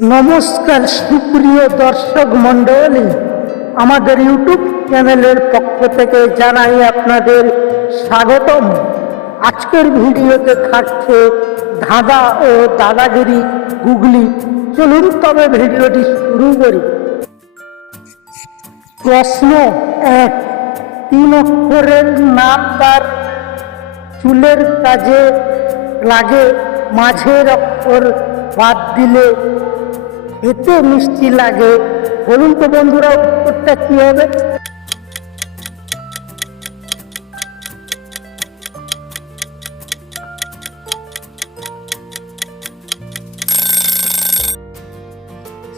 নমস্কার সুপ্রিয় দর্শক মণ্ডলী, আমাদের ইউটিউব চ্যানেলের পক্ষ থেকে জানাই আপনাদের স্বাগতম। আজকের ভিডিওতে থাকছে ধাঁধা ও দাদাগিরি গুগলি চলুন তবে ভিডিওটি শুরু করি। প্রশ্ন এক, তিন অক্ষরের নাম তার চুলের কাজে লাগে মাঝের অক্ষর বাদ দিলে খেতে মিষ্টি লাগে। বলুন তো বন্ধুরা, উত্তরটা কি হবে?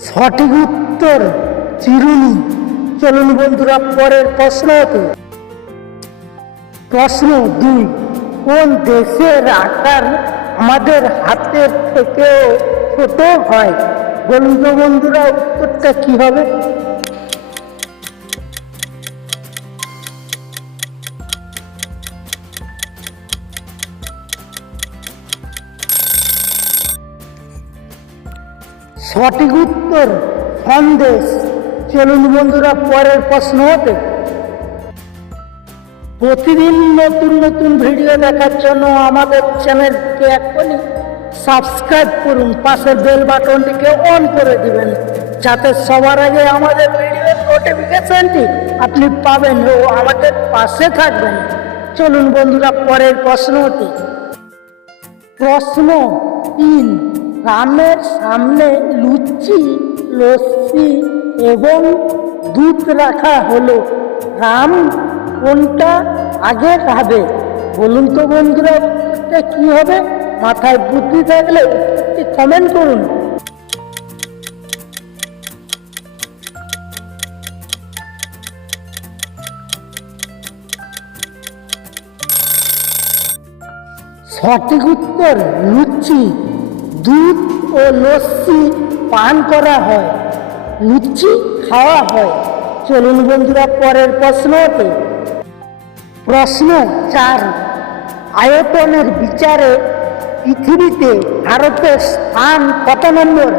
সঠিক উত্তর চিরুনি। চলুন বন্ধুরা, পরের প্রশ্ন হতে প্রশ্ন দুই, কোন দেশের আকার আমাদের হাতের থেকেও ছোট হয়? বলুন বন্ধুরা, উত্তরটা কি হবে? সঠিক উত্তর সন্দেশ। চলুন বন্ধুরা, পরের প্রশ্ন হতে। প্রতিদিন নতুন নতুন ভিডিও দেখার জন্য আমাদের চ্যানেলকে এখনই সাবস্ক্রাইব করুন, পাশের বেল বাটনটিকে অন করে দিবেন, যাতে সবার আগে আমাদের ভিডিওর নোটিফিকেশনটি আপনি পাবেন ও আমাদের পাশে থাকবেন। চলুন বন্ধুরা, পরের প্রশ্নটি প্রশ্ন তিন, রামের সামনে লুচি, লস্যি এবং দুধ রাখা হলো। রাম কোনটা আগে খাবে? বলুন তো বন্ধুরা কি হবে? মাথায় বুদ্ধি থাকলে কমেন্ট করুন। সঠিক উত্তর লুচি, দুধ ও লস্যি পান করা হয়, লুচি খাওয়া হয়। চলুন বন্ধুরা, পরের প্রশ্নতে প্রশ্ন চার, আয়তনের বিচারে পৃথিবীতে ভারতের স্থান কত নম্বর?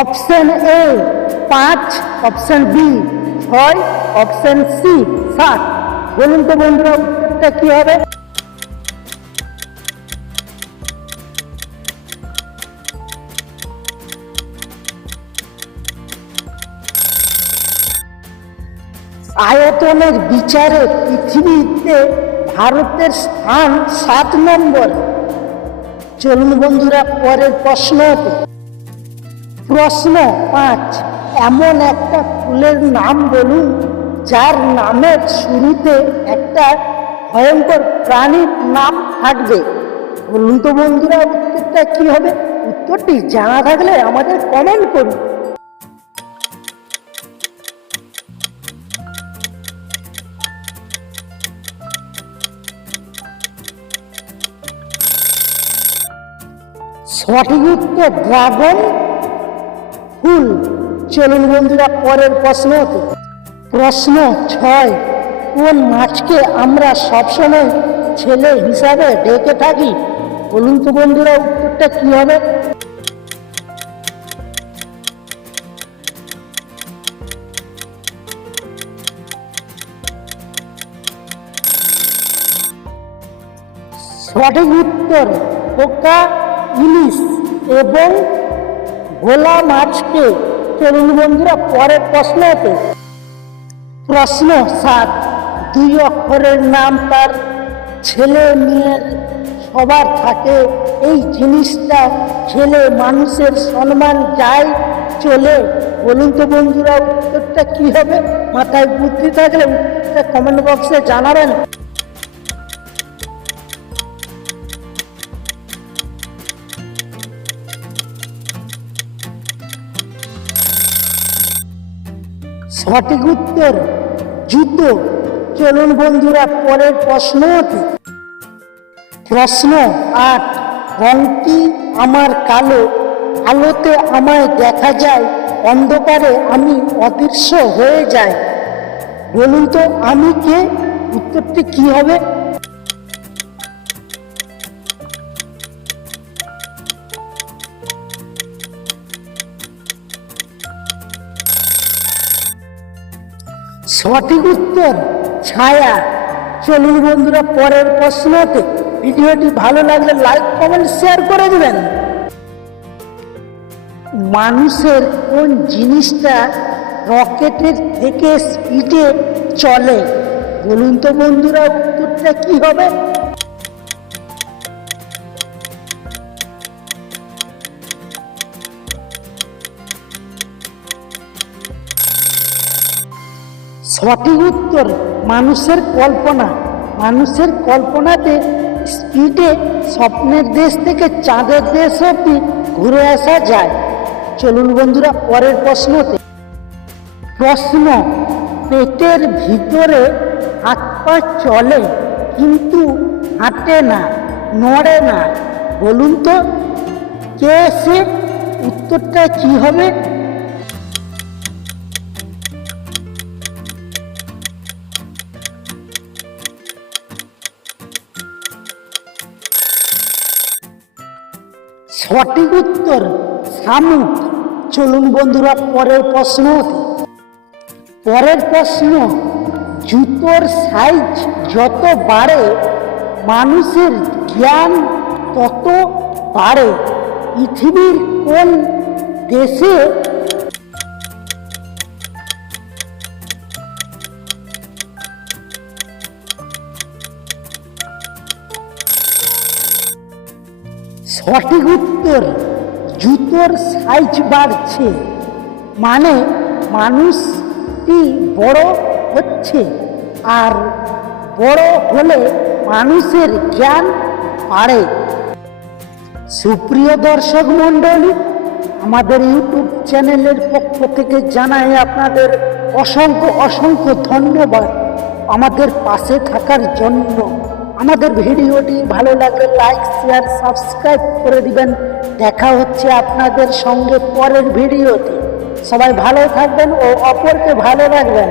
অপশন এ পাঁচ, অপশন বি ছয়, অপশন সি সাত। বলুন তো বন্ধুরা, উত্তরটা কি হবে? আয়তনের বিচারে পৃথিবীতে ভারতের স্থান সাত নম্বর। চলুন বন্ধুরা, পরের প্রশ্ন প্রশ্ন পাঁচ, এমন একটা ফুলের নাম বলুন, যার নামের শুরুতে একটা ভয়ঙ্কর প্রাণীর নাম থাকবে। বলুন তো বন্ধুরা, উত্তরটা কি হবে? উত্তরটি জানা থাকলে আমাদের কমেন্ট করুন। সঠিক উত্তর ড্রাগন ফুল চলুন বন্ধুরা, পরের প্রশ্ন প্রশ্ন ছয়, কোন মাছকে আমরা সবসময় ছেলে হিসাবে ডেকে থাকি? বলুন তো বন্ধুরা, উত্তরটা কি হবে? সঠিক উত্তর পোকা ইলিশ এবং ভোলা মাছকে চলুন বন্ধুরা পরের প্রশ্নতে প্রশ্ন সাত দুই অক্ষরের নাম তার ছেলে মেয়ের সবার থাকে, এই জিনিসটা ছেলে মানুষের সম্মান যায় চলে। বলুন তো বন্ধুরা, উত্তরটা কী হবে মাথায় বুদ্ধি থাকলে উত্তরটা কমেন্ট বক্সে জানাবেন। সঠিক উত্তর জুতো চলুন বন্ধুরা, পরের প্রশ্ন প্রশ্ন আট রংটি আমার কালো? আলোতে আমায় দেখা যায়, অন্ধকারে আমি অদৃশ্য হয়ে যাই। বলুন তো আমি কে? উত্তরটি কি হবে? সঠিক উত্তর, ছায়া। চলুন বন্ধুরা, পরের প্রশ্নতে। ভিডিওটি ভালো লাগলে লাইক, কমেন্ট, শেয়ার করে দেবেন। মানুষের কোন জিনিসটা রকেটের থেকে স্পিডে চলে? বলুন তো বন্ধুরা, উত্তরটা কি হবে? সঠিক উত্তর মানুষের কল্পনা। মানুষের কল্পনাতে স্পিডে স্বপ্নের দেশ থেকে চাঁদের দেশ অব্দি ঘুরে আসা যায়। চলুন বন্ধুরা, পরের প্রশ্নতে। প্রশ্ন, পেটের ভিতরে হাত পা চলে কিন্তু হাঁটে না, নড়ে না। বলুন তো, কে সে? উত্তরটা কি হবে? সঠিক উত্তর শামুক চলুন বন্ধুরা, পরের প্রশ্ন। পরের প্রশ্ন, জুতোর সাইজ যত বাড়ে, মানুষের জ্ঞান তত বাড়ে। পৃথিবীর কোন দেশে সঠিক উত্তর জুতোর সাইজ বাড়ছে। মানে মানুষটি বড় হচ্ছে। আর বড় হলে মানুষের জ্ঞান বাড়ে। সুপ্রিয় দর্শক মণ্ডলী, আমাদের ইউটিউব চ্যানেলের পক্ষ থেকে জানাই আপনাদের অসংখ্য অসংখ্য ধন্যবাদ। আমাদের পাশে থাকার জন্য আমাদের ভিডিওটি ভালো লাগলে লাইক শেয়ার সাবস্ক্রাইব করে দিবেন। দেখা হচ্ছে আপনাদের সঙ্গে পরের ভিডিওতে। সবাই ভালো থাকবেন ও অপরকে ভালো রাখবেন।